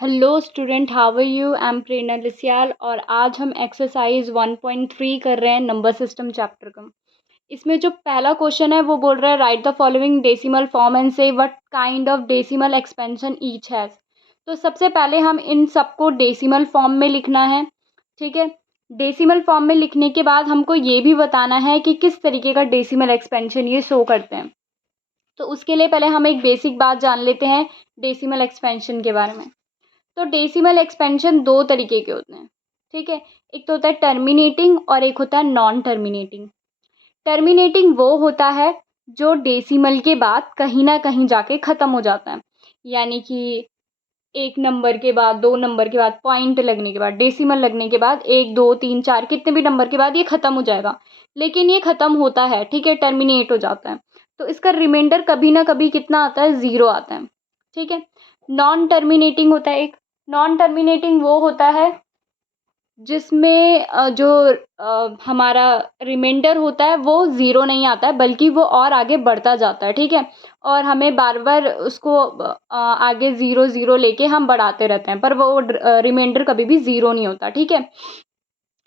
Hello student, how are you? I am Prerna लिसियाल और आज हम एक्सरसाइज 1.3 कर रहे हैं नंबर सिस्टम चैप्टर का। इसमें जो पहला क्वेश्चन है वो बोल रहा है write the following decimal form and say what kind of decimal expansion each has. तो सबसे पहले हम इन सबको डेसिमल फॉर्म में लिखना है। ठीक है, डेसिमल फॉर्म में लिखने के बाद हमको ये भी बताना है कि किस तरीके का डेसिमल एक्सपेंशन ये शो करते हैं। तो उसके लिए पहले हम एक बेसिक बात जान लेते हैं डेसिमल एक्सपेंशन के बारे में। तो डेसिमल एक्सपेंशन दो तरीके के होते हैं। ठीक है, एक तो होता है टर्मिनेटिंग और एक होता है नॉन टर्मिनेटिंग। टर्मिनेटिंग वो होता है जो डेसिमल के बाद कहीं ना कहीं जाके ख़त्म हो जाता है, यानी कि एक नंबर के बाद, दो नंबर के बाद, पॉइंट लगने के बाद, डेसिमल लगने के बाद, एक दो तीन चार कितने भी नंबर के बाद ये ख़त्म हो जाएगा, लेकिन ये ख़त्म होता है। ठीक है, टर्मिनेट हो जाता है। तो इसका रिमाइंडर कभी ना कभी कितना आता है? ज़ीरो आता है। ठीक है, नॉन टर्मिनेटिंग होता है एक। नॉन टर्मिनेटिंग वो होता है जिसमें जो हमारा रिमाइंडर होता है वो ज़ीरो नहीं आता है, बल्कि वो और आगे बढ़ता जाता है। ठीक है, और हमें बार बार उसको आगे ज़ीरो ज़ीरो लेके हम बढ़ाते रहते हैं, पर वो रिमाइंडर कभी भी ज़ीरो नहीं होता। ठीक है,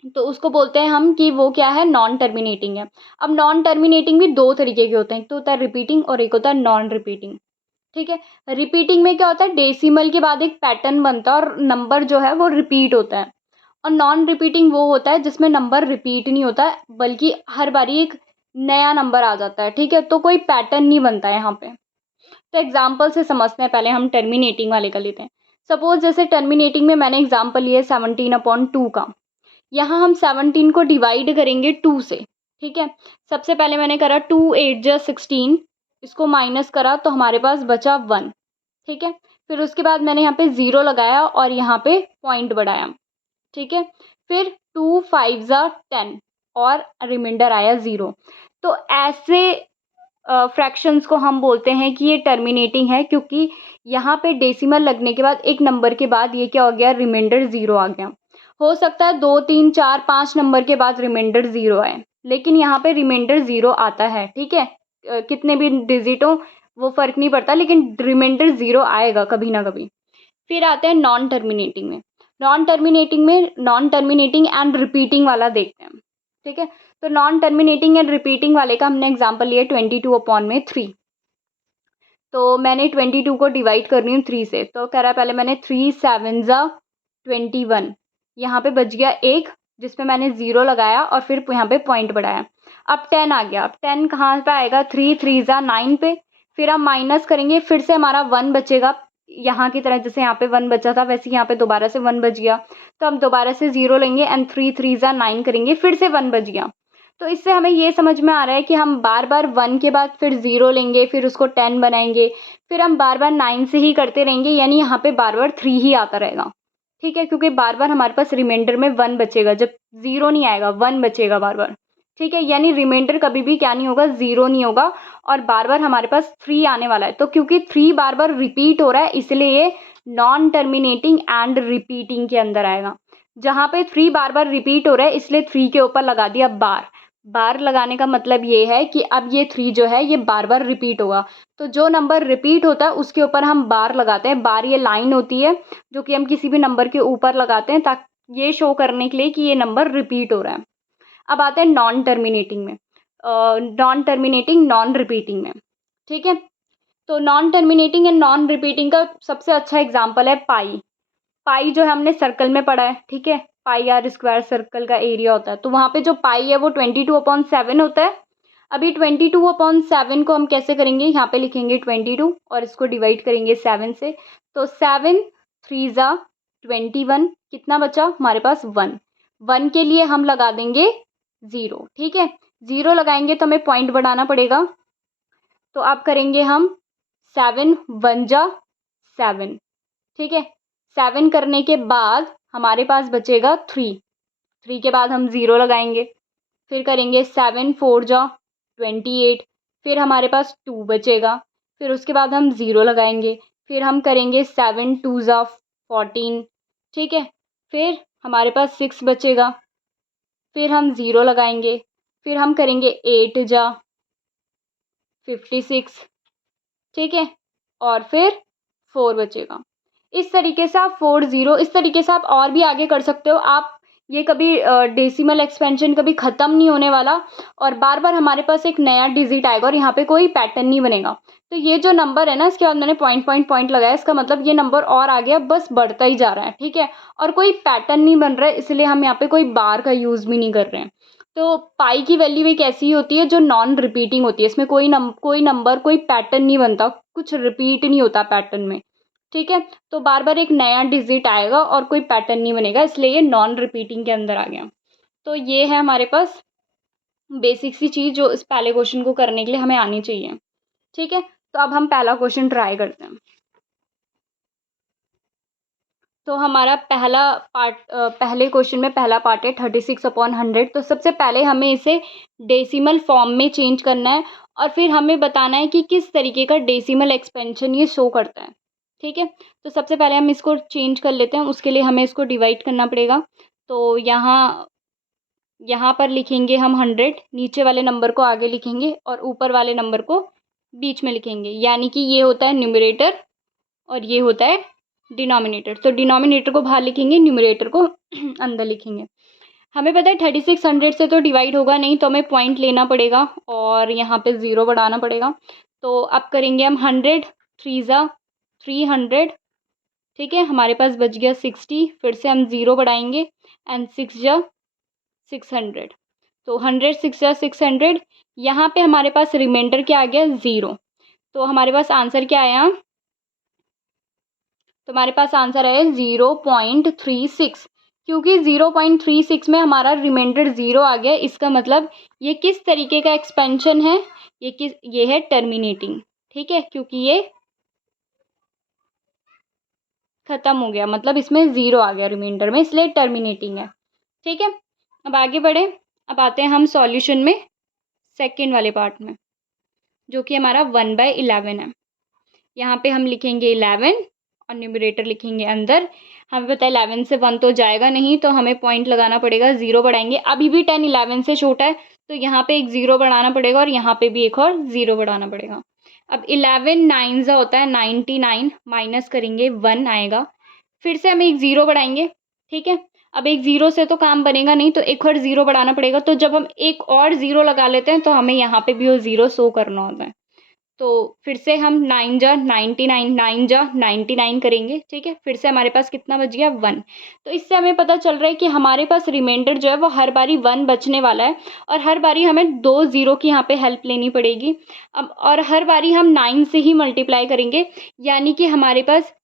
तो उसको बोलते हैं हम कि वो क्या है? नॉन टर्मिनेटिंग है। अब नॉन टर्मिनेटिंग भी दो तरीके के होते हैं, एक तो होता है रिपीटिंग और एक होता है नॉन रिपीटिंग। ठीक है, रिपीटिंग में क्या होता है? डेसिमल के बाद एक पैटर्न बनता है और नंबर जो है वो रिपीट होता है। और नॉन रिपीटिंग वो होता है जिसमें नंबर रिपीट नहीं होता है, बल्कि हर बारी एक नया नंबर आ जाता है। ठीक है, तो कोई पैटर्न नहीं बनता है यहाँ पे। तो एग्जाम्पल से समझते हैं, पहले हम टर्मिनेटिंग वाले का लेते हैं। सपोज जैसे टर्मिनेटिंग में मैंने एग्जाम्पल लिया 17/2 का। यहाँ हम 17 को डिवाइड करेंगे 2 से। ठीक है, सबसे पहले मैंने करा 2 8 जा 16, इसको माइनस करा तो हमारे पास बचा 1। ठीक है, फिर उसके बाद मैंने यहाँ पे ज़ीरो लगाया और यहाँ पे पॉइंट बढ़ाया। ठीक है, फिर 2 5 जा 10 और रिमाइंडर आया 0। तो ऐसे फ्रैक्शंस को हम बोलते हैं कि ये टर्मिनेटिंग है, क्योंकि यहाँ पे डेसिमल लगने के बाद एक नंबर के बाद ये क्या हो गया? रिमाइंडर 0 आ गया। हो सकता है 2 3 4 5 नंबर के बाद रिमाइंडर 0 आए, लेकिन यहाँ पे रिमाइंडर 0 आता है। ठीक है, कितने भी डिजिट हो वो फ़र्क नहीं पड़ता, लेकिन रिमाइंडर 0 आएगा कभी ना कभी। फिर आते हैं नॉन टर्मिनेटिंग में। नॉन टर्मिनेटिंग एंड रिपीटिंग वाला देखते हैं। ठीक है, तो नॉन टर्मिनेटिंग एंड रिपीटिंग वाले का हमने एग्जांपल लिया 22/3। तो मैंने 22 को डिवाइड कर रही हूँ 3 से, तो कह रहा है पहले मैंने 3 7 जा 21, यहाँ पे बच गया एक, जिसमें मैंने 0 लगाया और फिर यहाँ पे पॉइंट बढ़ाया। अब 10 आ गया। अब 10 कहाँ पे आएगा? 3 3 जा 9 पे। फिर हम माइनस करेंगे, फिर से हमारा 1 बचेगा। यहाँ की तरह जैसे यहाँ पे 1 बचा था, वैसे यहाँ पे दोबारा से 1 बच गया। तो हम दोबारा से 0 लेंगे एंड 3 3 जा 9 करेंगे, फिर से 1 बच गया। तो इससे हमें ये समझ में आ रहा है कि हम बार बार 1 के बाद फिर 0 लेंगे, फिर उसको 10 बनाएंगे, फिर हम बार बार 9 से ही करते रहेंगे, यानी यहाँ पे बार बार 3 ही आता रहेगा। ठीक है, क्योंकि बार बार हमारे पास रिमाइंडर में 1 बचेगा, जब 0 नहीं आएगा 1 बचेगा बार बार। ठीक है, यानी रिमाइंडर कभी भी क्या नहीं होगा? 0 नहीं होगा, और बार बार हमारे पास 3 आने वाला है। तो क्योंकि 3 बार बार रिपीट हो रहा है, इसलिए ये नॉन टर्मिनेटिंग एंड रिपीटिंग के अंदर आएगा। जहाँ पे 3 बार बार रिपीट हो रहा है, इसलिए 3 के ऊपर लगा दिया बार। बार लगाने का मतलब ये है कि अब ये 3 जो है ये बार बार रिपीट होगा। तो जो नंबर रिपीट होता है उसके ऊपर हम बार लगाते हैं। बार ये लाइन होती है जो कि हम किसी भी नंबर के ऊपर लगाते हैं, ताकि ये शो करने के लिए कि ये नंबर रिपीट हो रहा है। अब आते हैं नॉन टर्मिनेटिंग में, नॉन टर्मिनेटिंग नॉन रिपीटिंग में। ठीक है, तो non terminating and non repeating का सबसे अच्छा एग्जाम्पल है पाई। पाई जो है हमने सर्कल में पढ़ा है। ठीक है, पाई आर स्क्वायर सर्कल का एरिया होता है, तो वहाँ पे जो पाई है वो 22/7 होता है। अभी 22/7 को हम कैसे करेंगे? यहाँ पे लिखेंगे 22 और इसको डिवाइड करेंगे 7 से। तो 7 3 जा 21, कितना बचा हमारे पास? 1। 1 के लिए हम लगा देंगे 0। ठीक है, 0 लगाएंगे तो हमें पॉइंट बढ़ाना पड़ेगा। तो अब करेंगे हम 7 1 जा 7। ठीक है, 7 करने के बाद हमारे पास बचेगा 3। 3 के बाद हम 0 लगाएंगे, फिर करेंगे 7 4 जा 28, फिर हमारे पास 2 बचेगा, फिर उसके बाद हम 0 लगाएंगे, फिर हम करेंगे 7 2 जा 14। ठीक है, फिर हमारे पास 6 बचेगा, फिर हम 0 लगाएंगे, फिर हम करेंगे 8 जा 56। ठीक है, और फिर 4 बचेगा। इस तरीके से आप 40, इस तरीके से आप और भी आगे कर सकते हो। आप ये कभी डेसिमल एक्सपेंशन कभी ख़त्म नहीं होने वाला और बार-बार हमारे पास एक नया डिजिट आएगा और यहाँ पे कोई पैटर्न नहीं बनेगा। तो ये जो नंबर है ना, इसके बाद मैंने पॉइंट, पॉइंट, पॉइंट लगाया, इसका मतलब ये नंबर और आ गया, बस बढ़ता ही जा रहा है, ठीक है? और कोई पैटर्न नहीं बन रहा है, इसलिए हम यहाँ पे कोई बार का यूज़ भी नहीं कर रहे हैं। तो पाई की वैल्यू एक ऐसी होती है जो नॉन रिपीटिंग होती है, इसमें कोई नंबर, कोई पैटर्न नहीं बनता, कुछ रिपीट नहीं होता पैटर्न में, ठीक है? तो बार-बार एक नया डिजिट आएगा और कोई पैटर्न नहीं बनेगा, इसलिए ये नॉन रिपीटिंग के अंदर आ गया। तो ये है हमारे पास बेसिक सी चीज़ जो इस पहले क्वेश्चन को करने के लिए हमें आनी चाहिए, ठीक है? तो अब हम पहला क्वेश्चन ट्राई करते हैं। तो हमारा पहला पार्ट पहले क्वेश्चन में पहला पार्ट है 36/100। तो सबसे पहले हमें इसे डेसिमल फॉर्म में चेंज करना है और फिर हमें बताना है कि किस तरीके का डेसिमल एक्सपेंशन ये शो करता है, ठीक है? तो सबसे पहले हम इसको चेंज कर लेते हैं, उसके लिए हमें इसको डिवाइड करना पड़ेगा। तो यहाँ यहाँ पर लिखेंगे हम 100, नीचे वाले नंबर को आगे लिखेंगे और ऊपर वाले नंबर को बीच में लिखेंगे, यानी कि ये होता है न्यूमरेटर और ये होता है डिनोमिनेटर। तो डिनोमिनेटर को बाहर लिखेंगे, न्यूमरेटर को अंदर लिखेंगे। हमें पता है 3600 से तो डिवाइड होगा नहीं, तो हमें पॉइंट लेना पड़ेगा और यहाँ पे 0 बढ़ाना पड़ेगा। तो अब करेंगे हम 100, 3 ज़ा 300, ठीक है? हमारे पास बच गया 60, फिर से हम 0 बढ़ाएंगे एंड 6 ज़ा 600। तो 100, 6 ज़ा 600, यहाँ पे हमारे पास रिमाइंडर क्या आ गया? 0। तो हमारे पास आंसर क्या आया? तो हमारे पास आंसर है 0.36, क्योंकि 0.36 में हमारा रिमाइंडर 0 आ गया। इसका मतलब ये किस तरीके का एक्सपेंशन है? ये है टर्मिनेटिंग, ठीक है? क्योंकि ये ख़त्म हो गया, मतलब इसमें 0 आ गया रिमाइंडर में, इसलिए टर्मिनेटिंग है, ठीक है? अब आगे बढ़े। अब आते हैं हम सॉल्यूशन में सेकेंड वाले पार्ट में, जो कि हमारा 1/11 है। यहाँ पे हम लिखेंगे 11 और न्यूमरेटर लिखेंगे अंदर। हमें पता है 11 से 1 तो जाएगा नहीं, तो हमें पॉइंट लगाना पड़ेगा, 0 बढ़ाएंगे। अभी भी 10 11 से छोटा है, तो यहाँ पे एक 0 बढ़ाना पड़ेगा और यहाँ पे भी एक और 0 बढ़ाना पड़ेगा। अब 11 9 ज़ा होता है 99, माइनस करेंगे 1 आएगा। फिर से हम एक 0 बढ़ाएंगे, ठीक है? अब एक 0 से तो काम बनेगा नहीं, तो एक और 0 बढ़ाना पड़ेगा। तो जब हम एक और 0 लगा लेते हैं, तो हमें यहाँ पे भी वो 0 शो करना होता है। तो फिर से हम 9 जा 99, 9 जा 99 करेंगे, ठीक है? फिर से हमारे पास कितना बच गया? 1। तो इससे हमें पता चल रहा है कि हमारे पास रिमाइंडर जो है वो हर बारी 1 बचने वाला है और हर बारी हमें 2 ज़ीरो की यहाँ पे हेल्प लेनी पड़ेगी। अब और हर बारी हम 9 से ही मल्टीप्लाई करेंगे, यानी कि हमारे पास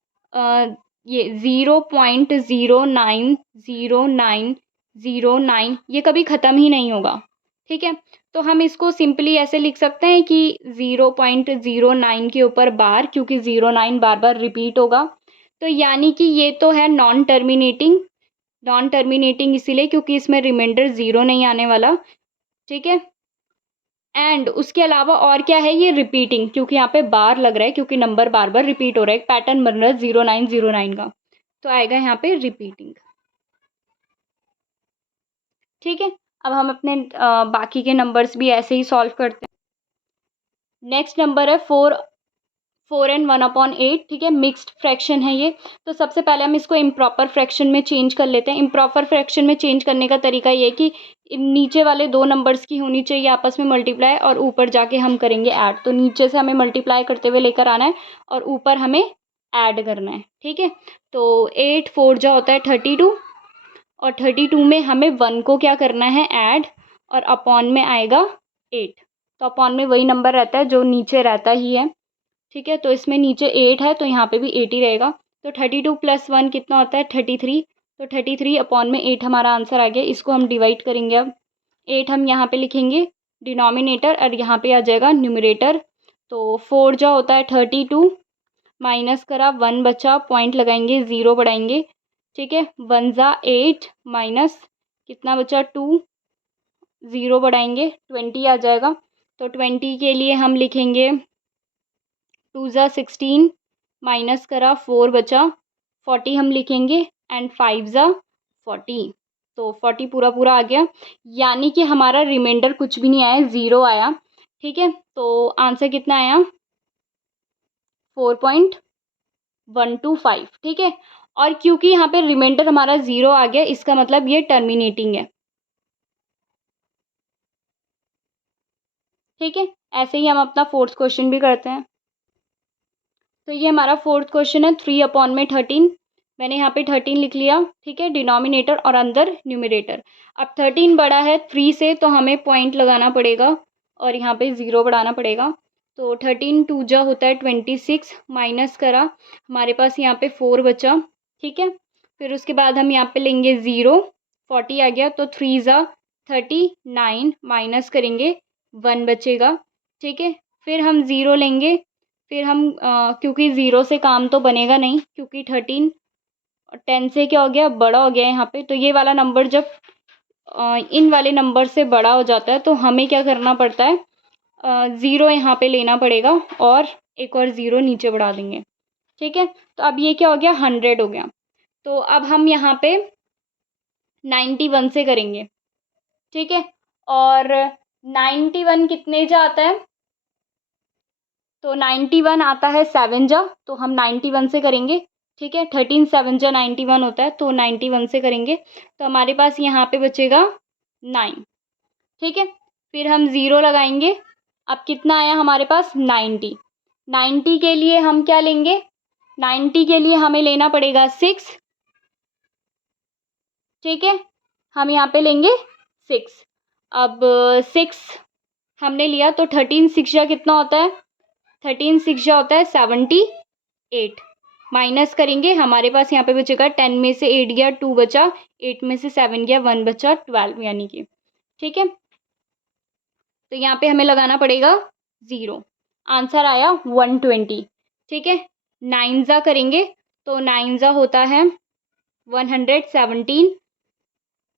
ये 0.090909 ये कभी ख़त्म ही नहीं होगा, ठीक है? तो हम इसको सिंपली ऐसे लिख सकते हैं कि 0.09 के ऊपर बार, क्योंकि 09 बार-बार रिपीट होगा। तो यानी कि ये तो है नॉन टर्मिनेटिंग इसीलिए क्योंकि इसमें रिमाइंडर 0 नहीं आने वाला, ठीक है? एंड उसके अलावा और क्या है? ये रिपीटिंग, क्योंकि यहाँ पे बार लग रहा है, क्योंकि नंबर बार-बार रिपीट हो रहा है, एक पैटर्न बन रहा है 0909 का। तो आएगा यहाँ पे रिपीटिंग, ठीक है? अब हम अपने बाकी के नंबर्स भी ऐसे ही सॉल्व करते हैं। नेक्स्ट नंबर है 4 एंड 1/8, ठीक है? मिक्स्ड फ्रैक्शन है ये। तो सबसे पहले हम इसको इम्प्रॉपर फ्रैक्शन में चेंज कर लेते हैं। इम्प्रॉपर फ्रैक्शन में चेंज करने का तरीका ये है कि नीचे वाले 2 नंबर्स की होनी चाहिए आपस में मल्टीप्लाई और ऊपर जाके हम करेंगे ऐड। तो नीचे से हमें मल्टीप्लाई करते हुए लेकर आना है और ऊपर हमें ऐड करना है, ठीक है? तो 8 4 जा होता है 32 और 32 में हमें 1 को क्या करना है? ऐड, और अपॉन में आएगा 8। तो अपॉन में वही नंबर रहता है जो नीचे रहता ही है, ठीक है? तो इसमें नीचे 8 है, तो यहाँ पे भी 8 ही रहेगा। तो 32 + 1 कितना होता है? 33। तो 33 अपॉन में 8 हमारा आंसर आ गया। इसको हम डिवाइड करेंगे अब। 8 हम यहाँ पे लिखेंगे डिनोमिनेटर और यहाँ पे आ जाएगा न्यूमरेटर। तो 4 जा होता है 32, माइनस करा 1 बचा, पॉइंट लगाएंगे, 0 बढ़ाएंगे, ठीक है? 1 ज़ा 8 माइनस कितना बचा? 2, 0 बढ़ाएंगे, 20 आ जाएगा। तो 20 के लिए हम लिखेंगे 2 ज़ा 16, माइनस करा 4 बचा, 40 हम लिखेंगे एंड 5 ज़ा 40। तो 40 पूरा पूरा आ गया, यानी कि हमारा रिमाइंडर कुछ भी नहीं आया, 0 आया, ठीक है? तो आंसर कितना आया? 4.5। 125, ठीक है। और क्योंकि यहाँ पे रिमाइंडर हमारा 0 आ गया, इसका मतलब ये टर्मिनेटिंग है, ठीक है। ऐसे ही हम अपना फोर्थ क्वेश्चन भी करते हैं। तो ये हमारा फोर्थ क्वेश्चन है, 3/13। मैंने यहाँ पे 13 लिख लिया, ठीक है, डिनोमिनेटर और अंदर न्यूमरेटर। अब 13 बड़ा है 3 से, तो हमें पॉइंट लगाना पड़ेगा और यहाँ पे 0 बढ़ाना पड़ेगा। तो 13 2 जा होता है 26, माइनस करा, हमारे पास यहाँ पे 4 बचा, ठीक है। फिर उसके बाद हम यहाँ पे लेंगे 0, 40 आ गया, तो 3 जा 39, माइनस करेंगे 1 बचेगा, ठीक है। फिर हम 0 लेंगे, फिर हम क्योंकि 0 से काम तो बनेगा नहीं, क्योंकि 13 10 से क्या हो गया, बड़ा हो गया यहाँ पे। तो ये वाला नंबर जब इन वाले नंबर से बड़ा हो जाता है, तो हमें क्या करना पड़ता है, 0 यहाँ पे लेना पड़ेगा और एक और 0 नीचे बढ़ा देंगे, ठीक है। तो अब ये क्या हो गया, 100 हो गया। तो अब हम यहाँ पे 91 से करेंगे, ठीक है। और 91 कितने जा आता है, तो 91 आता है 7 जा, तो हम 91 से करेंगे, ठीक है। 13 7 जा 91 होता है, तो 91 से करेंगे, तो हमारे पास यहाँ पे बचेगा 9, ठीक है। फिर हम 0 लगाएंगे, अब कितना आया हमारे पास, 90। 90 के लिए हम क्या लेंगे, 90 के लिए हमें लेना पड़ेगा 6, ठीक है। हम यहाँ पे लेंगे 6। अब 6 हमने लिया, तो 13 6 जा कितना होता है, 13 6 जा होता है 78, माइनस करेंगे, हमारे पास यहाँ पे बचेगा 10 में से 8 गया 2 बचा, 8 में से 7 गया 1 बचा 12, यानी कि, ठीक है। तो यहाँ पे हमें लगाना पड़ेगा 0, आंसर आया 120, ठीक है। 9 जा करेंगे, तो 9 जा होता है 117,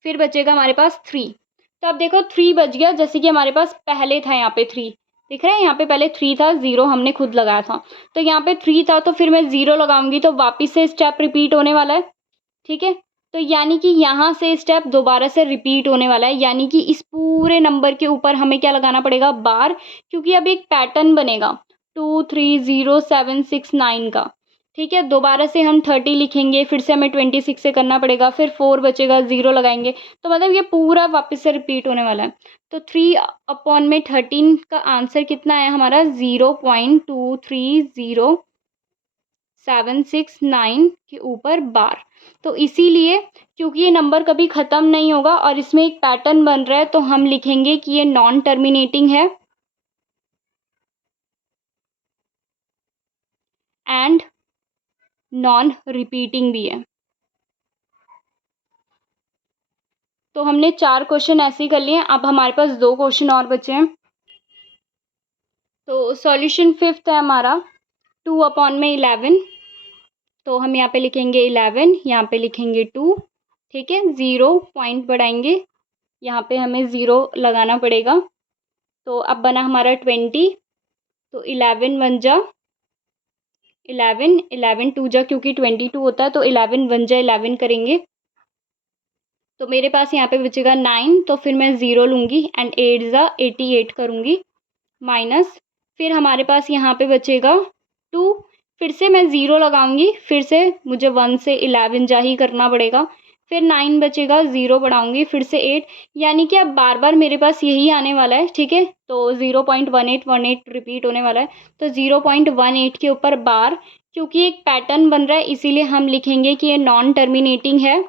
फिर बचेगा हमारे पास 3। तो अब देखो 3 बच गया, जैसे कि हमारे पास पहले था यहाँ पे 3, दिख रहा है, यहाँ पे पहले 3 था, 0 हमने खुद लगाया था, तो यहाँ पे 3 था, तो फिर मैं 0 लगाऊंगी तो वापस से स्टेप रिपीट होने वाला है, ठीक है। तो यानी कि यहाँ से स्टेप दोबारा से रिपीट होने वाला है, यानी कि इस पूरे नंबर के ऊपर हमें क्या लगाना पड़ेगा, बार, क्योंकि अब एक पैटर्न बनेगा 2 3 0 7 6 9 का, ठीक है। दोबारा से हम 30 लिखेंगे, फिर से हमें 26 से करना पड़ेगा, फिर 4 बचेगा, 0 लगाएंगे, तो मतलब ये पूरा वापस से रिपीट होने वाला है। तो 3/13 का आंसर कितना आया हमारा, 0.230769 के ऊपर बार। तो इसीलिए, क्योंकि ये नंबर कभी ख़त्म नहीं होगा और इसमें एक पैटर्न बन रहा है, तो हम लिखेंगे कि ये नॉन टर्मिनेटिंग है एंड नॉन रिपीटिंग भी है। तो हमने 4 क्वेश्चन ऐसे ही कर लिए हैं। अब हमारे पास 2 क्वेश्चन और बचे हैं। तो सॉल्यूशन फिफ्थ है हमारा 2/11। तो हम यहाँ पे लिखेंगे 11, यहाँ पे लिखेंगे 2, ठीक है। 0 पॉइंट बढ़ाएंगे, यहाँ पे हमें 0 लगाना पड़ेगा। तो अब बना हमारा 20, तो 11 1 जा 11, 11 2 जा, क्योंकि 22 होता है, तो 11 1 जा 11 करेंगे, तो मेरे पास यहाँ पे बचेगा 9, तो फिर मैं 0 लूँगी एंड 8 जा 88 करूँगी, माइनस, फिर हमारे पास यहाँ पे बचेगा 2, फिर से मैं 0 लगाऊंगी, फिर से मुझे 1 से 11 जा ही करना पड़ेगा, फिर 9 बचेगा, 0 बढ़ाऊंगी, फिर से 8, यानी कि अब बार बार मेरे पास यही आने वाला है, ठीक है। तो 0.1818 रिपीट होने वाला है, तो 0.18 के ऊपर बार, क्योंकि एक पैटर्न बन रहा है, इसीलिए हम लिखेंगे कि ये नॉन टर्मिनेटिंग है,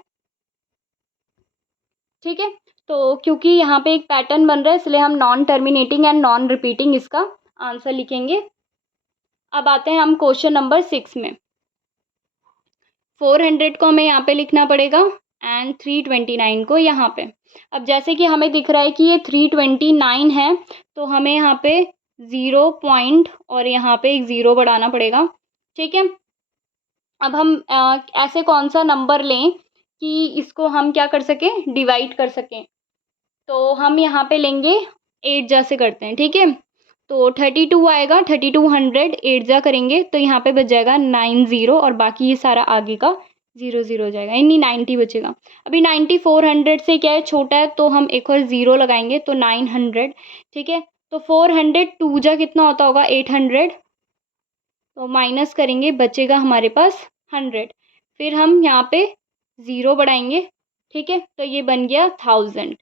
ठीक है। तो क्योंकि यहाँ पे एक पैटर्न बन रहा है, इसलिए हम non terminating and non repeating इसका आंसर लिखेंगे। अब आते हैं हम क्वेश्चन नंबर 6 में। 400 को हमें यहाँ पे लिखना पड़ेगा एंड 329 को यहाँ पे। अब जैसे कि हमें दिख रहा है कि ये 329 है, तो हमें यहाँ पे 0 पॉइंट और यहाँ पे एक 0 बढ़ाना पड़ेगा, ठीक है। अब हम ऐसे कौन सा नंबर लें कि इसको हम क्या कर सकें, डिवाइड कर सकें। तो हम यहाँ पे लेंगे 8 जा से करते हैं, ठीक है। तो 32 आएगा, 3200 8 जा करेंगे, तो यहाँ पे बच जाएगा 90 और बाकी ये सारा आगे का 0 हो जाएगा, यानी 90 बचेगा। अभी 90 400 से क्या है, छोटा है, तो हम एक और 0 लगाएंगे, तो 900, ठीक है। तो 400 2 जा कितना होता होगा, 800, तो माइनस करेंगे, बचेगा हमारे पास 100। फिर हम यहाँ पे 0 बढ़ाएंगे, ठीक है, तो ये बन गया 1000।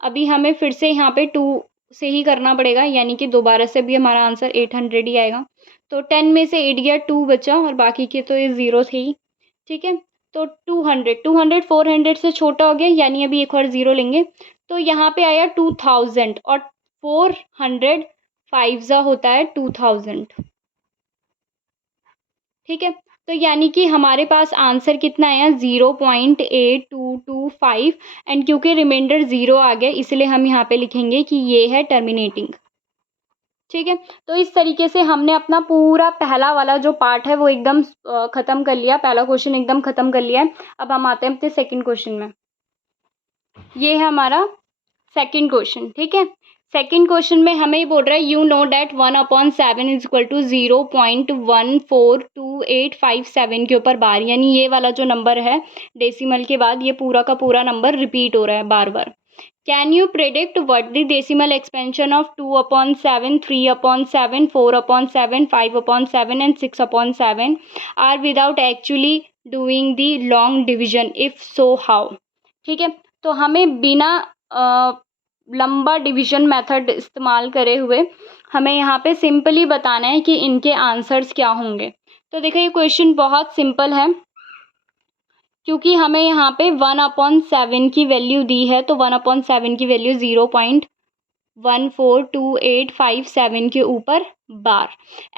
अभी हमें फिर से यहाँ पे 2 से ही करना पड़ेगा, यानी कि दोबारा से भी हमारा आंसर 800 ही आएगा। तो 10 में से 8 गया, 2 बचा और बाकी के तो ये 0 थे ही, ठीक है। तो 200 400 से छोटा हो गया, यानी अभी एक और 0 लेंगे, तो यहाँ पे आया 2000 और 400 5 होता है 2000, ठीक है। तो यानी कि हमारे पास आंसर कितना आया 0.8225 एंड क्योंकि रिमाइंडर 0 आ गया इसलिए हम यहाँ पे लिखेंगे कि ये है टर्मिनेटिंग, ठीक है। तो इस तरीके से हमने अपना पूरा पहला वाला जो पार्ट है वो एकदम ख़त्म कर लिया, पहला क्वेश्चन एकदम ख़त्म कर लिया है। अब हम आते हैं अपने सेकंड क्वेश्चन में। ये है हमारा सेकंड क्वेश्चन, ठीक है। सेकंड क्वेश्चन में हमें ये बोल रहा है you know that 1/7 is equal to 0.142857 के ऊपर बार, यानी ये वाला जो नंबर है डेसिमल के बाद ये पूरा का पूरा नंबर रिपीट हो रहा है बार बार। Can you predict what the decimal expansion of 2/7 3/7 4/7 5/7 and 6/7 are without actually doing the long division, if so how, ठीक है। तो हमें बिना लंबा डिवीजन मेथड इस्तेमाल करे हुए हमें यहाँ पे सिंपली बताना है कि इनके आंसर्स क्या होंगे। तो देखिए ये क्वेश्चन बहुत सिंपल है, क्योंकि हमें यहाँ पे 1/7 की वैल्यू दी है, तो 1/7 की वैल्यू 0.142857 के ऊपर बार।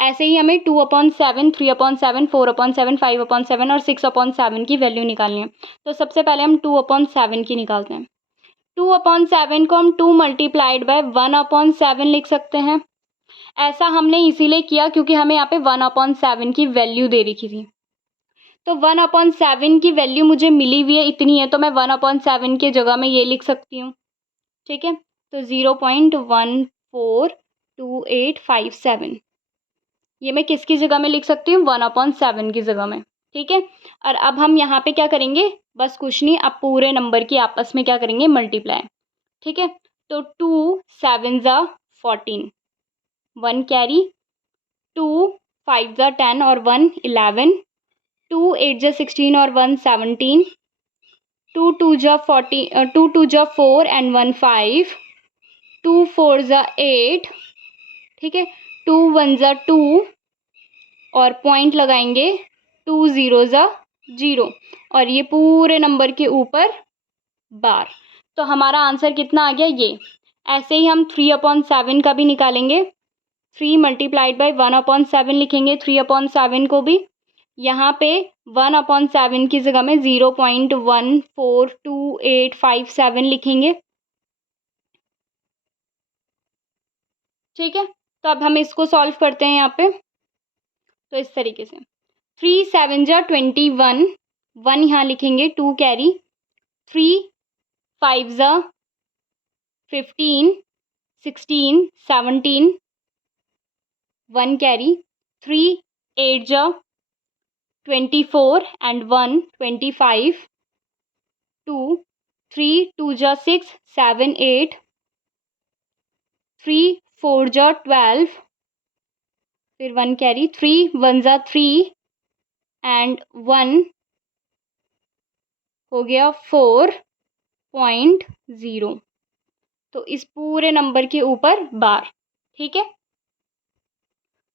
ऐसे ही हमें 2/7 3/7 4/7 5/7 और 6/7 की वैल्यू निकालनी है। तो सबसे पहले हम 2/7 की निकालते हैं। 2/7 को हम 2 मल्टीप्लाइड बाय 1/7 लिख सकते हैं। ऐसा हमने इसीलिए किया क्योंकि हमें यहाँ पे 1/7 की वैल्यू दे रखी थी। तो 1/7 की वैल्यू मुझे मिली हुई है, इतनी है, तो मैं 1/7 की जगह में ये लिख सकती हूँ, ठीक है। तो 0.142857 ये मैं किसकी जगह में लिख सकती हूँ 1/7 की जगह में, ठीक है। और अब हम यहाँ पे क्या करेंगे, बस कुछ नहीं, अब पूरे नंबर की आपस में क्या करेंगे मल्टीप्लाई, ठीक है। तो 2 7 14 1 कैरी, 2 5 10 और 1 11, 2 8 16 और 1 17, 2 2 14 2 2 4 एंड 1 5, 2 4 8, ठीक है, 2 1 2 और पॉइंट लगाएंगे, 2 0 0 और ये पूरे नंबर के ऊपर बार। तो हमारा आंसर कितना आ गया ये। ऐसे ही हम 3/7 का भी निकालेंगे, 3 मल्टीप्लाइड बाई 1/7 लिखेंगे 3/7 को भी। यहाँ पे 1/7 की जगह में 0.142857 लिखेंगे, ठीक है। तो अब हम इसको सॉल्व करते हैं यहाँ पे। तो इस तरीके से 3 7 21, 1 यहाँ लिखेंगे, 2 कैरी, 3 5 15 16 17, 1 कैरी, 3 8 24 and 1 25, 2 3 2 6 7 8, 3 4 12, फिर 1 कैरी, 3 1 3 एंड 1 हो गया 4.0। तो इस पूरे नंबर के ऊपर बार, ठीक है।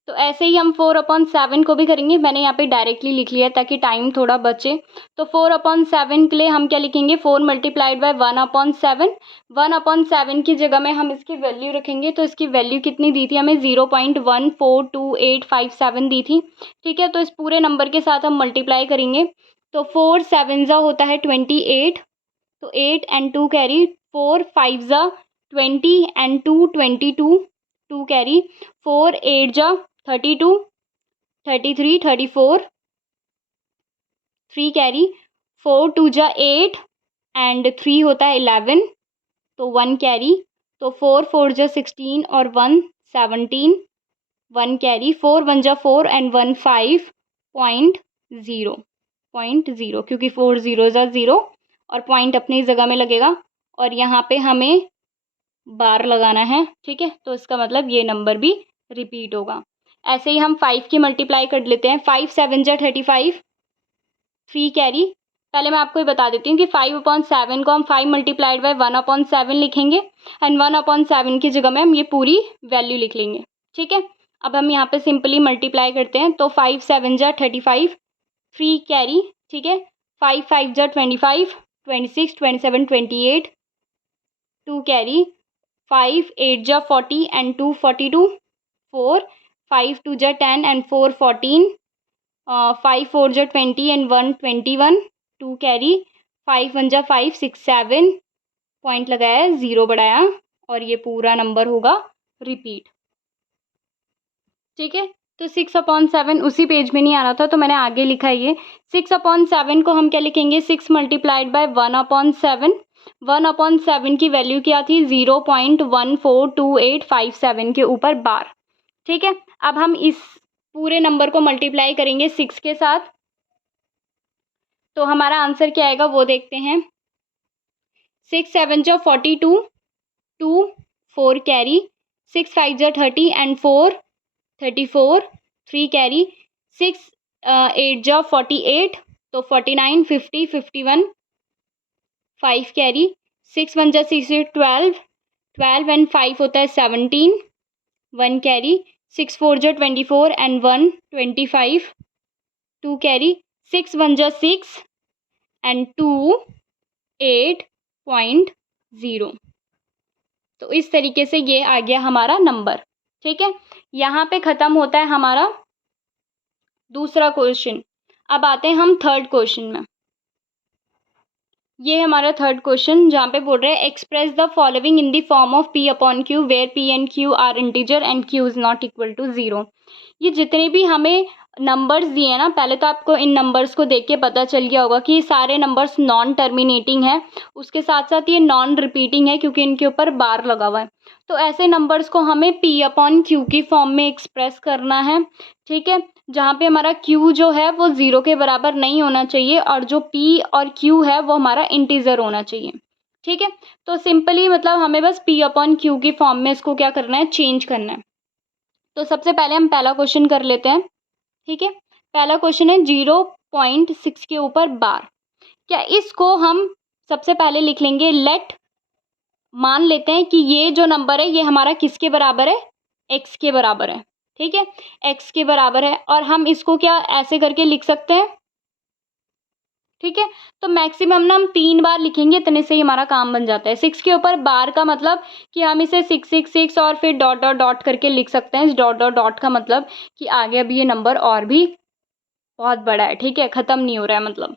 तो ऐसे ही हम 4/7 को भी करेंगे, मैंने यहाँ पे डायरेक्टली लिख लिया ताकि टाइम थोड़ा बचे। तो 4/7 के लिए हम क्या लिखेंगे, 4 मल्टीप्लाइड बाय 1/7, 1/7 की जगह में हम इसकी वैल्यू रखेंगे। तो इसकी वैल्यू कितनी दी थी हमें 0.142857 दी थी, ठीक है। तो इस पूरे नंबर के साथ हम मल्टीप्लाई करेंगे, तो 4 7 होता है 28, तो 8 and 2 carry, 4 5 20 and 2 22, 2 carry, 4 8 32 33 34, 3 carry, 4 2 8 and 3 होता है 11, तो 1 कैरी, तो 4 4 16 और 1 17, 1 कैरी, 4 1 4 एंड 1 5.0 क्योंकि 4 0 0 और पॉइंट अपनी जगह में लगेगा और यहाँ पे हमें बार लगाना है, ठीक है। तो इसका मतलब ये नंबर भी रिपीट होगा। ऐसे ही हम 5 की मल्टीप्लाई कर लेते हैं। 5 7 जा 35, 3 कैरी। पहले मैं आपको ये बता देती हूँ कि 5/7 को हम 5 मल्टीप्लाइड बाय 1/7 लिखेंगे एंड 1/7 की जगह में हम ये पूरी वैल्यू लिख लेंगे। ठीक है, अब हम यहाँ पे सिंपली मल्टीप्लाई करते हैं। तो 5 7 जा 35, 3 कैरी। ठीक है, 5 5 जा 25, 26 27 28, 2 कैरी। 5 8 जा 40 एंड 2 42, 4 5 2 जा 10 एंड 4 14, 5 4 जा 20 एंड 1 21, 2 कैरी। 5 1 जा 5 6 7, पॉइंट लगाया, 0 बढ़ाया और ये पूरा नंबर होगा रिपीट। ठीक है, तो 6/7 उसी पेज में नहीं आ रहा था तो मैंने आगे लिखा है ये। 6/7 को हम क्या लिखेंगे, 6 मल्टीप्लाइड बाय 1/7। 1/7 की वैल्यू क्या थी, 0.142857 के ऊपर बार। ठीक है, अब हम इस पूरे नंबर को मल्टीप्लाई करेंगे 6 के साथ, तो हमारा आंसर क्या आएगा वो देखते हैं। 6 7 जा 42, 2 4 कैरी। 6 5 जा 30 एंड 4 34, 3 कैरी। 6 8 जा 48, तो 49 50 51, 5 कैरी। 6 1 जा 6 12, 12 एंड 5 होता है 17, 1 कैरी। 6 4 जा 24 एंड 1 25, 2 कैरी। 6 1 जा 6 एंड 2 8.0। तो इस तरीके से ये आ गया हमारा नंबर। ठीक है, यहाँ पे ख़त्म होता है हमारा दूसरा क्वेश्चन। अब आते हैं हम थर्ड क्वेश्चन में। ये हमारा थर्ड क्वेश्चन जहाँ पे बोल रहे हैं express the following in the form of P/Q where P and Q are integer and Q is not equal to 0। ये जितने भी हमें नंबर्स दिए हैं ना, पहले तो आपको इन नंबर्स को देख के पता चल गया होगा कि सारे नंबर्स नॉन टर्मिनेटिंग है, उसके साथ साथ ये नॉन रिपीटिंग है क्योंकि इनके ऊपर बार लगा हुआ है। तो ऐसे नंबर्स को हमें P/Q की फॉर्म में एक्सप्रेस करना है। ठीक है, जहाँ पे हमारा Q जो है वो 0 के बराबर नहीं होना चाहिए और जो P और Q है वो हमारा इंटीजर होना चाहिए। ठीक है, तो सिंपली मतलब हमें बस P/Q की फॉर्म में इसको क्या करना है, चेंज करना है। तो सबसे पहले हम पहला क्वेश्चन कर लेते हैं। ठीक है, पहला क्वेश्चन है 0.6 के ऊपर बार। क्या इसको हम सबसे पहले लिख लेंगे लेट, मान लेते हैं कि ये जो नंबर है ये हमारा किसके बराबर है, x के बराबर है। ठीक है, x के बराबर है और हम इसको क्या ऐसे करके लिख सकते हैं। ठीक है, तो मैक्सिमम ना हम 3 बार लिखेंगे, इतने से ही हमारा काम बन जाता है। 6 के ऊपर बार का मतलब कि हम इसे 666 और फिर डॉट डॉट डॉट करके लिख सकते हैं। इस डॉट डॉट डॉट का मतलब कि आगे अभी ये नंबर और भी बहुत बड़ा है। ठीक है, ख़त्म नहीं हो रहा है मतलब।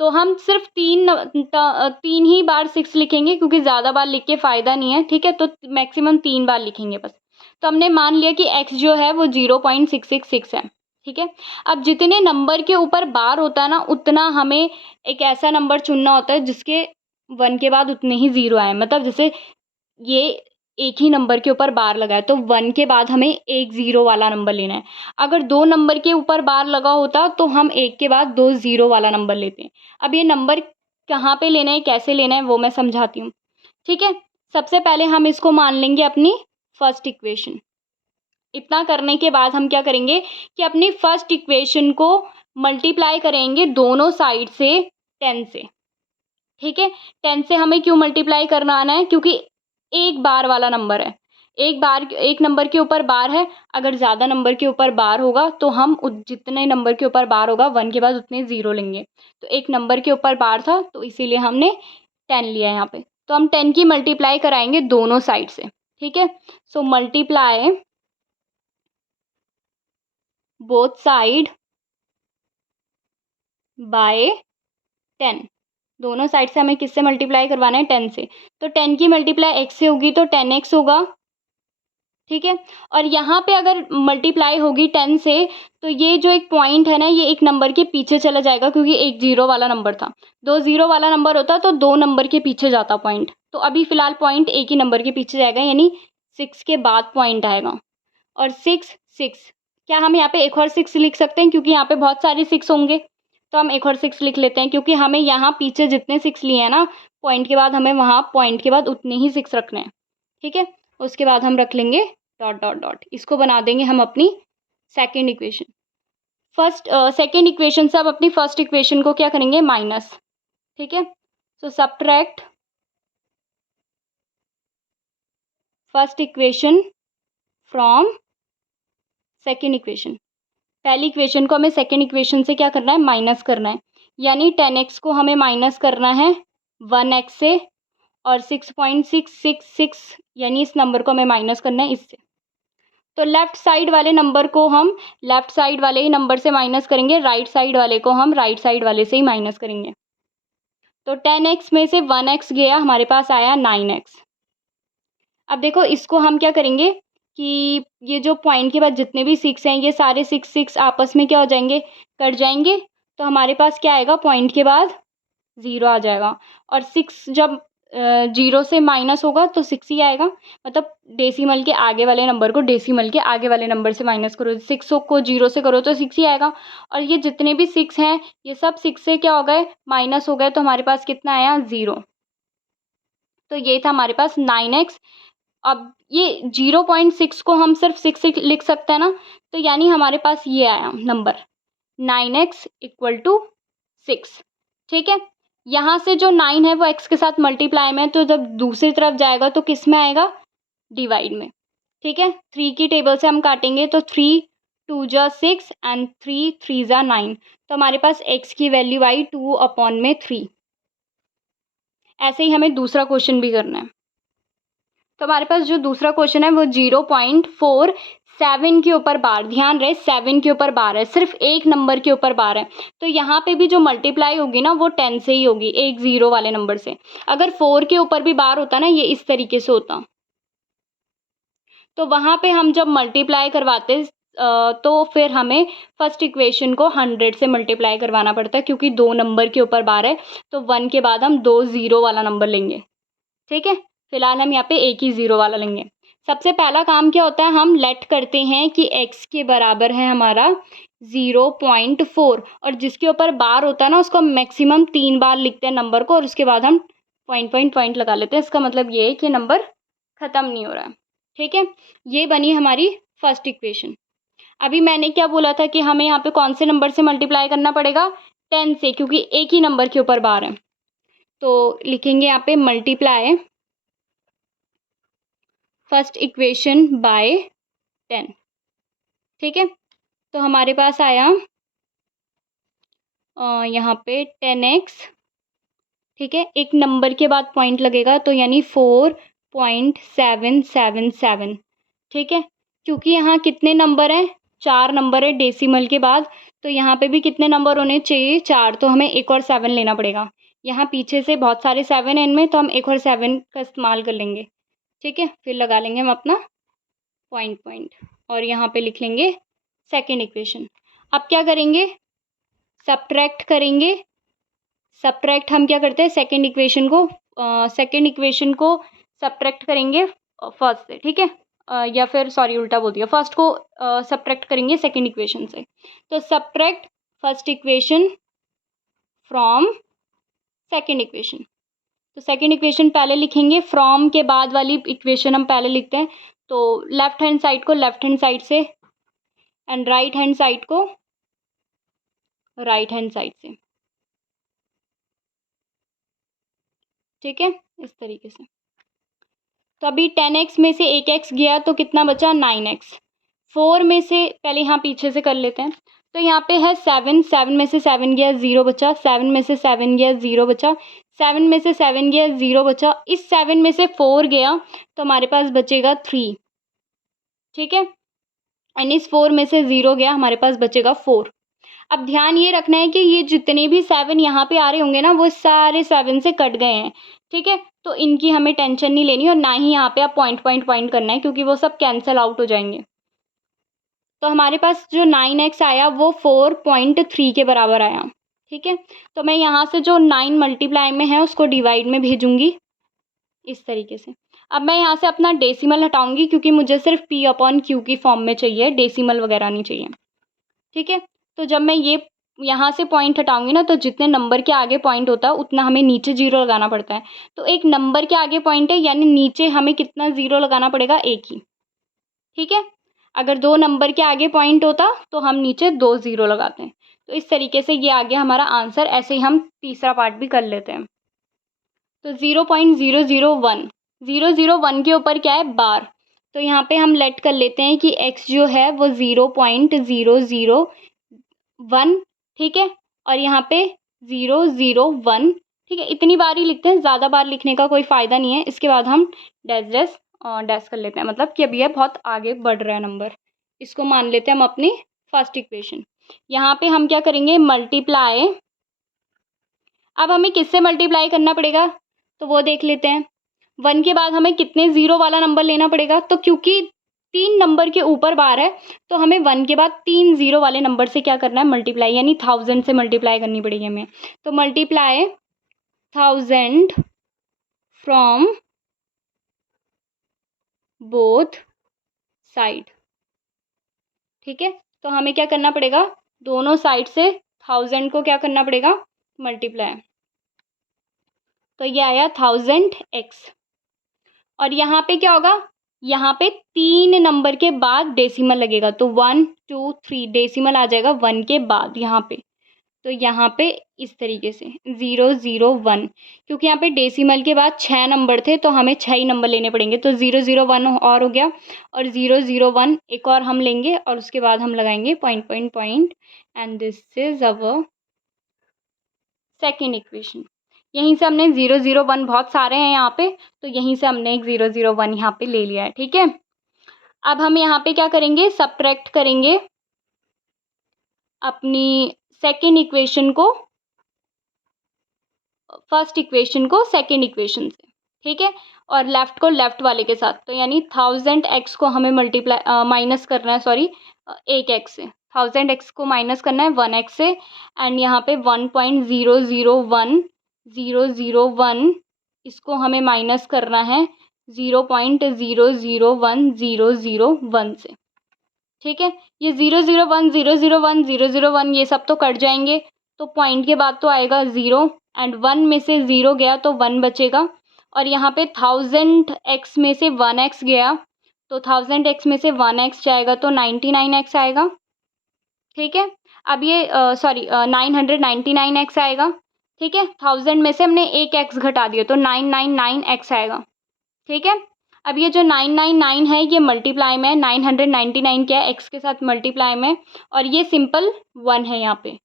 तो हम सिर्फ 3 ही बार 6 लिखेंगे क्योंकि ज़्यादा बार लिख के फ़ायदा नहीं है। ठीक है, तो मैक्सिमम 3 बार लिखेंगे बस। तो हमने मान लिया कि x जो है वो 0.666 है। ठीक है, अब जितने नंबर के ऊपर बार होता है ना, उतना हमें एक ऐसा नंबर चुनना होता है जिसके 1 के बाद उतने ही 0 आए। मतलब जैसे ये एक ही नंबर के ऊपर बार लगा है तो 1 के बाद हमें एक 0 वाला नंबर लेना है। अगर 2 नंबर के ऊपर बार लगा होता तो हम 1 के बाद 2 0 वाला नंबर लेते हैं। अब ये नंबर कहाँ पे लेना है, कैसे लेना है वो मैं समझाती हूँ। ठीक है, सबसे पहले हम इसको मान लेंगे अपनी फर्स्ट इक्वेशन। इतना करने के बाद हम क्या करेंगे कि अपनी फर्स्ट इक्वेशन को मल्टीप्लाई करेंगे दोनों साइड से 10 से। ठीक है, 10 से हमें क्यों मल्टीप्लाई करना आना है, क्योंकि एक बार वाला नंबर है। एक नंबर के ऊपर बार है, अगर ज़्यादा नंबर के ऊपर बार होगा तो हम जितने नंबर के ऊपर बार होगा 1 के बाद उतने 0 लेंगे। तो एक नंबर के ऊपर बार था तो इसीलिए हमने 10 लिया है यहाँ पे। तो हम 10 की मल्टीप्लाई कराएंगे दोनों साइड से। ठीक है, so multiply both side by 10। दोनों साइड से हमें किससे मल्टीप्लाई करवाना है, 10 से। तो 10 की मल्टीप्लाई x से होगी तो 10x होगा। ठीक है, और यहाँ पे अगर मल्टीप्लाई होगी 10 से तो ये जो एक पॉइंट है ना, ये एक नंबर के पीछे चला जाएगा क्योंकि एक 0 वाला नंबर था। 2 0 वाला नंबर होता तो 2 नंबर के पीछे जाता पॉइंट। तो अभी फ़िलहाल पॉइंट एक ही नंबर के पीछे जाएगा, यानी 6 के बाद पॉइंट आएगा। और 6 6, क्या हम यहाँ पे एक और 6 लिख सकते हैं क्योंकि यहाँ पे बहुत सारे 6 होंगे। तो हम एक और 6 लिख लेते हैं क्योंकि हमें यहाँ पीछे जितने 6 लिए हैं ना पॉइंट के बाद, हमें वहाँ पॉइंट के बाद उतने ही 6 रखने हैं। ठीक है, उसके बाद हम रख लेंगे डॉट डॉट डॉट। इसको बना देंगे हम अपनी सेकेंड इक्वेशन। सेकेंड इक्वेशन से अब अपनी फर्स्ट इक्वेशन को क्या करेंगे, माइनस। ठीक है, so subtract first equation from second equation. पहली इक्वेशन को हमें सेकेंड इक्वेशन से क्या करना है, माइनस करना है। यानी 10x को हमें माइनस करना है 1x से, और 6.666 यानी इस नंबर को हमें माइनस करना है इससे। तो लेफ्ट साइड वाले नंबर को हम लेफ्ट साइड वाले ही नंबर से माइनस करेंगे, राइट साइड वाले को हम राइट साइड वाले से ही माइनस करेंगे। तो 10x में से 1x गया, हमारे पास आया 9x। अब देखो इसको हम क्या करेंगे कि ये जो पॉइंट के बाद जितने भी 6 हैं, ये सारे 6 आपस में क्या हो जाएंगे, कट जाएंगे। तो हमारे पास क्या आएगा, पॉइंट के बाद 0 आ जाएगा। और 6 जब 0 से माइनस होगा तो 6 ही आएगा। मतलब डेसिमल के आगे वाले नंबर को डेसिमल के आगे वाले नंबर से माइनस करो, 6 को 0 से करो तो 6 ही आएगा। और ये जितने भी 6 हैं ये सब 6 से क्या हो गए, माइनस हो गए। तो हमारे पास कितना आया, 0। तो ये था हमारे पास 9x। अब ये 0.6 को हम सिर्फ 6 लिख सकते हैं ना, तो यानी हमारे पास ये आया नंबर 9x = 6। ठीक है, यहाँ से जो 9 है वो x के साथ मल्टीप्लाई में है, तो जब दूसरी तरफ जाएगा तो किस में आएगा, डिवाइड में। ठीक है, 3 की टेबल से हम काटेंगे तो 3 2 जा 6 एंड 3 3 जा 9। तो हमारे पास x की वैल्यू आई 2/3। ऐसे ही हमें दूसरा क्वेश्चन भी करना है। तो हमारे पास जो दूसरा क्वेश्चन है वो 0.47 के ऊपर बार, ध्यान रहे 7 के ऊपर बार है, सिर्फ एक नंबर के ऊपर बार है। तो यहाँ पे भी जो मल्टीप्लाई होगी ना वो 10 से ही होगी, एक 0 वाले नंबर से। अगर 4 के ऊपर भी बार होता ना, ये इस तरीके से होता, तो वहाँ पे हम जब मल्टीप्लाई करवाते तो फिर हमें फर्स्ट इक्वेशन को 100 से मल्टीप्लाई करवाना पड़ता है, क्योंकि 2 नंबर के ऊपर बार है। तो 1 के बाद हम 2 0 वाला नंबर लेंगे। ठीक है, फिलहाल हम यहाँ पे एक ही 0 वाला लेंगे। सबसे पहला काम क्या होता है, हम लेट करते हैं कि x के बराबर है हमारा 0.4, और जिसके ऊपर बार होता है ना उसको मैक्सिमम 3 बार लिखते हैं नंबर को, और उसके बाद हम पॉइंट लगा लेते हैं। इसका मतलब ये है कि नंबर ख़त्म नहीं हो रहा है। ठीक है, ये बनी हमारी फर्स्ट इक्वेशन। अभी मैंने क्या बोला था कि हमें यहाँ पे कौन से नंबर से मल्टीप्लाई करना पड़ेगा, 10 से, क्योंकि एक ही नंबर के ऊपर बार है। तो लिखेंगे यहाँ पे मल्टीप्लाई फर्स्ट इक्वेशन बाय 10। ठीक है, तो हमारे पास आया यहाँ पे 10x। ठीक है, एक नंबर के बाद पॉइंट लगेगा तो यानी 4.777। ठीक है, क्योंकि यहाँ कितने नंबर हैं, 4 नंबर है डेसिमल के बाद, तो यहाँ पे भी कितने नंबर होने चाहिए, 4। तो हमें एक और 7 लेना पड़ेगा। यहाँ पीछे से बहुत सारे 7 हैं इनमें, तो हम एक और 7 का इस्तेमाल कर लेंगे। ठीक है, फिर लगा लेंगे हम अपना पॉइंट, और यहाँ पे लिख लेंगे सेकेंड इक्वेशन। अब क्या करेंगे, सब्ट्रैक्ट करेंगे। सब्ट्रैक्ट हम क्या करते हैं, सेकेंड इक्वेशन को सब्ट्रैक्ट करेंगे फर्स्ट से। ठीक है, या फिर सॉरी उल्टा बोल दिया, फर्स्ट को सब्ट्रैक्ट करेंगे सेकेंड इक्वेशन से। तो subtract first equation from second equation. तो सेकेंड इक्वेशन पहले लिखेंगे, फ्रॉम के बाद वाली इक्वेशन हम पहले लिखते हैं। तो लेफ्ट हैंड साइड को लेफ्ट हैंड साइड से, एंड राइट हैंड साइड को राइट हैंड साइड से। ठीक है, इस तरीके से। तो अभी 10x में से एक x गया तो कितना बचा, 9x। 4 में से पहले यहाँ पीछे से कर लेते हैं। तो यहाँ पे है 7 में से 7 गया, 0 बचा। 7 में से 7 गया, 0 बचा। 7 में से 7 गया, 0 बचा। इस 7 में से 4 गया तो हमारे पास बचेगा 3। ठीक है, एंड इस 4 में से 0 गया, हमारे पास बचेगा 4। अब ध्यान ये रखना है कि ये जितने भी 7 यहाँ पे आ रहे होंगे ना वो सारे 7 से कट गए हैं। ठीक है, तो इनकी हमें टेंशन नहीं लेनी, और ना ही यहाँ पे आप पॉइंट करना है, क्योंकि वो सब कैंसिल आउट हो जाएंगे। तो हमारे पास जो 9x आया वो 4.3 के बराबर आया। ठीक है, तो मैं यहाँ से जो 9 मल्टीप्लाई में है उसको डिवाइड में भेजूंगी इस तरीके से। अब मैं यहाँ से अपना डेसिमल हटाऊंगी, क्योंकि मुझे सिर्फ p/q की फॉर्म में चाहिए, डेसिमल वगैरह नहीं चाहिए। ठीक है, तो जब मैं ये यहाँ से पॉइंट हटाऊंगी ना, तो जितने नंबर के आगे पॉइंट होता है उतना हमें नीचे 0 लगाना पड़ता है। तो एक नंबर के आगे पॉइंट है, यानी नीचे हमें कितना 0 लगाना पड़ेगा, एक ही। ठीक है, अगर 2 नंबर के आगे पॉइंट होता तो हम नीचे 2 ज़ीरो लगाते हैं। तो इस तरीके से ये आ गया हमारा आंसर। ऐसे ही हम तीसरा पार्ट भी कर लेते हैं। तो 0.001, 001 के ऊपर क्या है, बार। तो यहाँ पे हम लेट कर लेते हैं कि x जो है वो 0.001, ठीक है, और यहाँ पे 001, ठीक है। इतनी बार ही लिखते हैं, ज़्यादा बार लिखने का कोई फ़ायदा नहीं है। इसके बाद हम डैश डैश डैश कर लेते हैं, मतलब कि अब ये बहुत आगे बढ़ रहा है नंबर। इसको मान लेते हैं हम अपनी फर्स्ट इक्वेशन। यहाँ पे हम क्या करेंगे, मल्टीप्लाई। अब हमें किससे मल्टीप्लाई करना पड़ेगा तो वो देख लेते हैं। 1 के बाद हमें कितने ज़ीरो वाला नंबर लेना पड़ेगा, तो क्योंकि 3 नंबर के ऊपर बार है तो हमें 1 के बाद 3 ज़ीरो वाले नंबर से क्या करना है, मल्टीप्लाई, यानी 1000 से मल्टीप्लाई करनी पड़ेगी हमें। तो मल्टीप्लाई 1000 फ्रॉम बोथ साइड, ठीक है। तो हमें क्या करना पड़ेगा, दोनों साइड से 1000 को क्या करना पड़ेगा, मल्टीप्लाई। तो ये आया 1000x। और यहाँ पे क्या होगा, यहाँ पे 3 नंबर के बाद डेसिमल लगेगा, तो 1 2 3 डेसिमल आ जाएगा 1 के बाद यहाँ पे। तो यहाँ पे इस तरीके से 001, क्योंकि यहाँ पे डेसिमल के बाद 6 नंबर थे तो हमें 6 ही नंबर लेने पड़ेंगे। तो 001 और हो गया, और 001 एक और हम लेंगे, और उसके बाद हम लगाएंगे point point point, and this is our second equation. यहीं से हमने 001, बहुत सारे हैं यहाँ पे, तो यहीं से हमने एक 001 यहाँ पे ले लिया है, ठीक है। अब हम यहाँ पे क्या करेंगे, सब्ट्रैक्ट करेंगे अपनी सेकेंड इक्वेशन को फर्स्ट इक्वेशन को सेकेंड इक्वेशन से, ठीक है, और लेफ्ट को लेफ्ट वाले के साथ। तो यानी 1000x को हमें मल्टीप्लाई माइनस करना है, सॉरी, एक x से 1000x को माइनस करना है 1x से, एंड यहाँ पे 1.001 इसको हमें माइनस करना है 0.001001 से, ठीक है। ये 001 001 001 ये सब तो कट जाएंगे, तो पॉइंट के बाद तो आएगा 0, एंड 1 में से 0 गया तो 1 बचेगा, और यहाँ पे 1000x में से 1x गया, तो 1000x में से 1x जाएगा तो 99x आएगा, ठीक है। अब ये सॉरी 999x आएगा, ठीक है। 1000 में से हमने एक x घटा दिया तो 999x आएगा, ठीक है। अब ये जो 999 है ये मल्टीप्लाई में है, 999 क्या है, x के साथ मल्टीप्लाई में, और ये सिंपल 1 है यहाँ पे,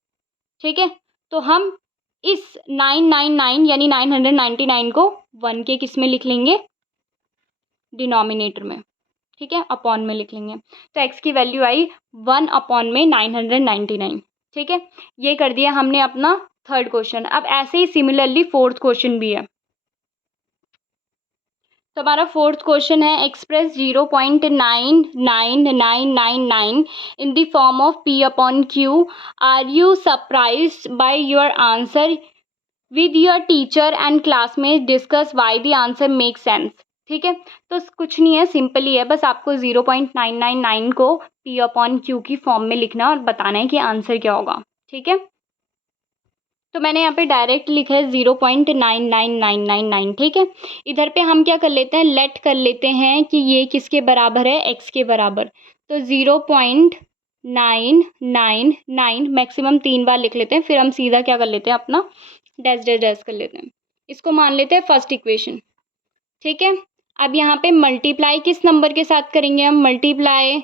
ठीक है। तो हम इस 999 यानी 999 को 1 के किस में लिख लेंगे, डिनोमिनेटर में, ठीक है, अपॉन में लिख लेंगे। तो x की वैल्यू आई 1 अपॉन में 999, ठीक है। ये कर दिया हमने अपना थर्ड क्वेश्चन। अब ऐसे ही सिमिलरली फोर्थ क्वेश्चन भी है। तो हमारा फोर्थ क्वेश्चन है, express 0.9999 in the form of p upon q। Are you surprised by your answer, with your teacher and classmate discuss why the answer make sense, ठीक है। तो कुछ नहीं है, सिंपल ही है, बस आपको 0.999 को p अपॉन q की फॉर्म में लिखना और बताना है कि आंसर क्या होगा, ठीक है। तो मैंने यहाँ पे डायरेक्ट लिखा है 0.99999, ठीक है। इधर पे हम क्या कर लेते हैं, लेट कर लेते हैं कि ये किसके बराबर है, x के बराबर। तो 0.999 मैक्सिमम 3 बार लिख लेते हैं, फिर हम सीधा क्या कर लेते हैं, अपना डैश डैश डैश कर लेते हैं। इसको मान लेते हैं फर्स्ट इक्वेशन, ठीक है। अब यहाँ पे मल्टीप्लाई किस नंबर के साथ करेंगे, हम मल्टीप्लाई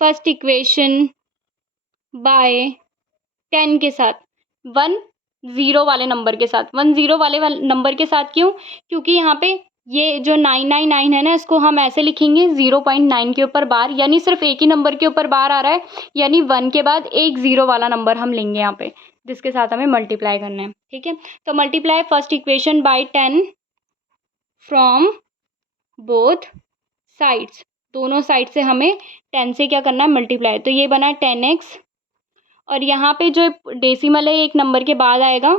फर्स्ट इक्वेशन बाय 10 के साथ, 1 0 वाले नंबर के साथ, 1 0 वाले नंबर के साथ। क्यों, क्योंकि यहाँ पे ये जो 999 है ना, इसको हम ऐसे लिखेंगे 0.9 के ऊपर बार, यानी सिर्फ एक ही नंबर के ऊपर बार आ रहा है, यानी 1 के बाद एक 0 वाला नंबर हम लेंगे यहाँ पे, जिसके साथ हमें मल्टीप्लाई करना है, ठीक है। तो multiply first equation by 10 from both sides, दोनों साइड से हमें 10 से क्या करना है, मल्टीप्लाई। तो ये बना 10x, और यहाँ पे जो डेसिमल है एक नंबर के बाद आएगा,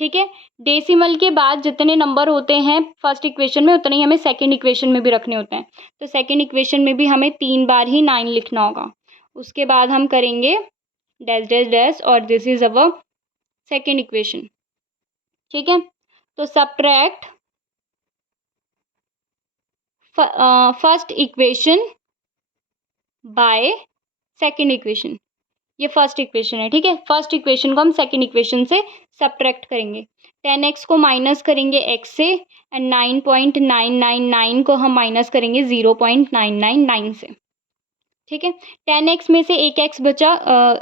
ठीक है। डेसिमल के बाद जितने नंबर होते हैं फर्स्ट इक्वेशन में, उतने ही हमें सेकंड इक्वेशन में भी रखने होते हैं। तो सेकंड इक्वेशन में भी हमें 3 बार ही 9 लिखना होगा। उसके बाद हम करेंगे डैश डैश डैश, और this is our second equation, ठीक है। तो subtract first equation by second equation. ये फर्स्ट इक्वेशन है, ठीक है। फर्स्ट इक्वेशन को हम सेकेंड इक्वेशन से सब्ट्रैक्ट करेंगे। 10x को माइनस करेंगे x से एंड 9.999 को हम माइनस करेंगे 0.999 से, ठीक है। 10x में से एक x बचा,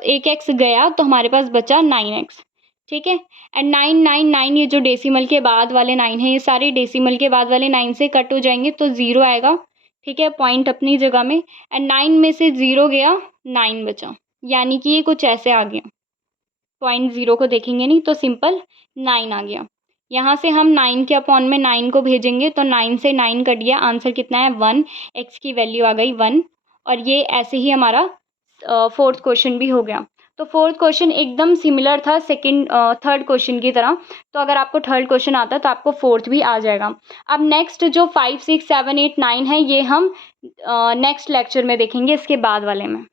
एक x गया तो हमारे पास बचा 9x, ठीक है। एंड 999 ये जो डेसिमल के बाद वाले 9 हैं, ये सारे डेसिमल के बाद वाले 9 से कट हो जाएंगे तो 0 आएगा, ठीक है। पॉइंट अपनी जगह में। एंड 9 में से 0 गया, 9 बचा, यानी कि ये कुछ ऐसे आ गया। पॉइंट 0 को देखेंगे नहीं तो सिंपल 9 आ गया। यहाँ से हम 9 के अपॉन में 9 को भेजेंगे तो 9 से 9 कट गया, आंसर कितना है 1, x की वैल्यू आ गई 1। और ये ऐसे ही हमारा फोर्थ क्वेश्चन भी हो गया। तो फोर्थ क्वेश्चन एकदम सिमिलर था थर्ड क्वेश्चन की तरह। तो अगर आपको थर्ड क्वेश्चन आता है तो आपको फोर्थ भी आ जाएगा। अब नेक्स्ट जो 5, 6, 7, 8, 9 है ये हम नेक्स्ट लेक्चर में देखेंगे, इसके बाद वाले में।